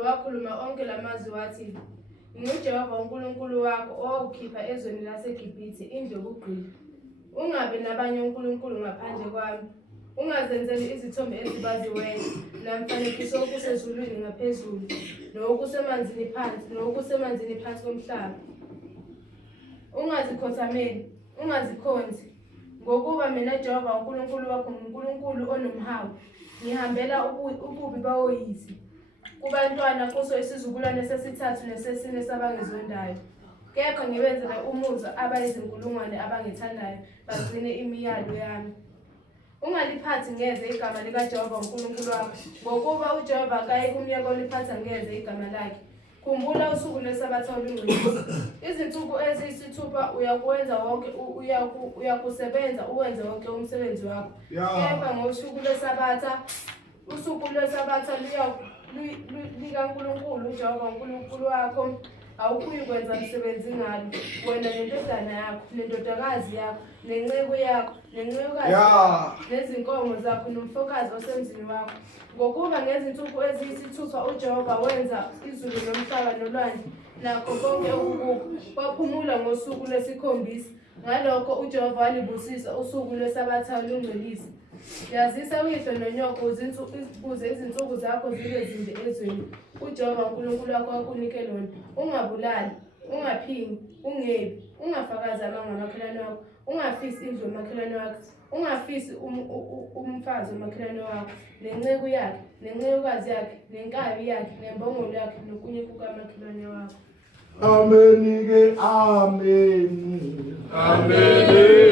Samuel wakhuluma onke lamazwi wathi, "NginguJehova uNkulunkulu wakho owawukhipha ezweni laseGibhithe indlu yobugqili. Ungabi nabanye unkulunkulu ngaphandle kwami. Ungazenzeli izithombe ezibaziweyo, namfanekiso wokusezulwini ngaphezulu, nowokusemanzini phansi komhlaba. Ungazikhothameli, ungazikhonzi, ngokuba mina Jehova uNkulunkulu wakho nguNkulunkulu onomhawu, ngihambela ububi bawoyise kubantwana kuso isizukulwane sesithathu nesesine sabangizondayo. Kepha ngibenzele umusa abayizinkulungwane abangithandayo bagcine imiyalo yami. Ungaliphathi ngeze igama likaJehova uNkulunkulu wakho, ngokuba uJehova akayikho umyeka oliphatha ngeze igama lakhe. Khumbula usuku lweSabatha olungcwele. Izinsuku eziyisithupha uyakusebenza uwenze wonke umsebenzi wakho. Kepha ngosuku lweSabatha likaNkulunkulu uJehova uNkulunkulu wakho awukhuyi kwenza msebenzi ngalo, wena nendodana yakho, nendodakazi yakho, nenceku yakho, nencekukazi yakho, nezinkomo zakho, nomfokazi osemzini wakho. Ngokuba ngezinsuku eziyisithupha uJehova wenza izulu nomhlaba nolwandle nakho konke okukho, waphumula ngosuku lwesikhombisa. Ngalokho uJehova walibusisa usuku lweSabatha walungcolisa. Yazisa uyihlo nonyoko ukuze izinsuku zakho zibe zinde ezweni uJehova uNkulunkulu wakho akunike lona. Ungabulali, ungaphingi, ungebi, ungafakazi amanga amakhelwane wakho, ungafisi indlu yomakhelwane wakho, ungafisi umfazi womakhelwane wakho, nenceku yakhe, nencekukazi yakhe, nenkabi yakhe, nembongolo yakhe, nokunye kukamakhelwane wakho. Amen. Amen. Amen.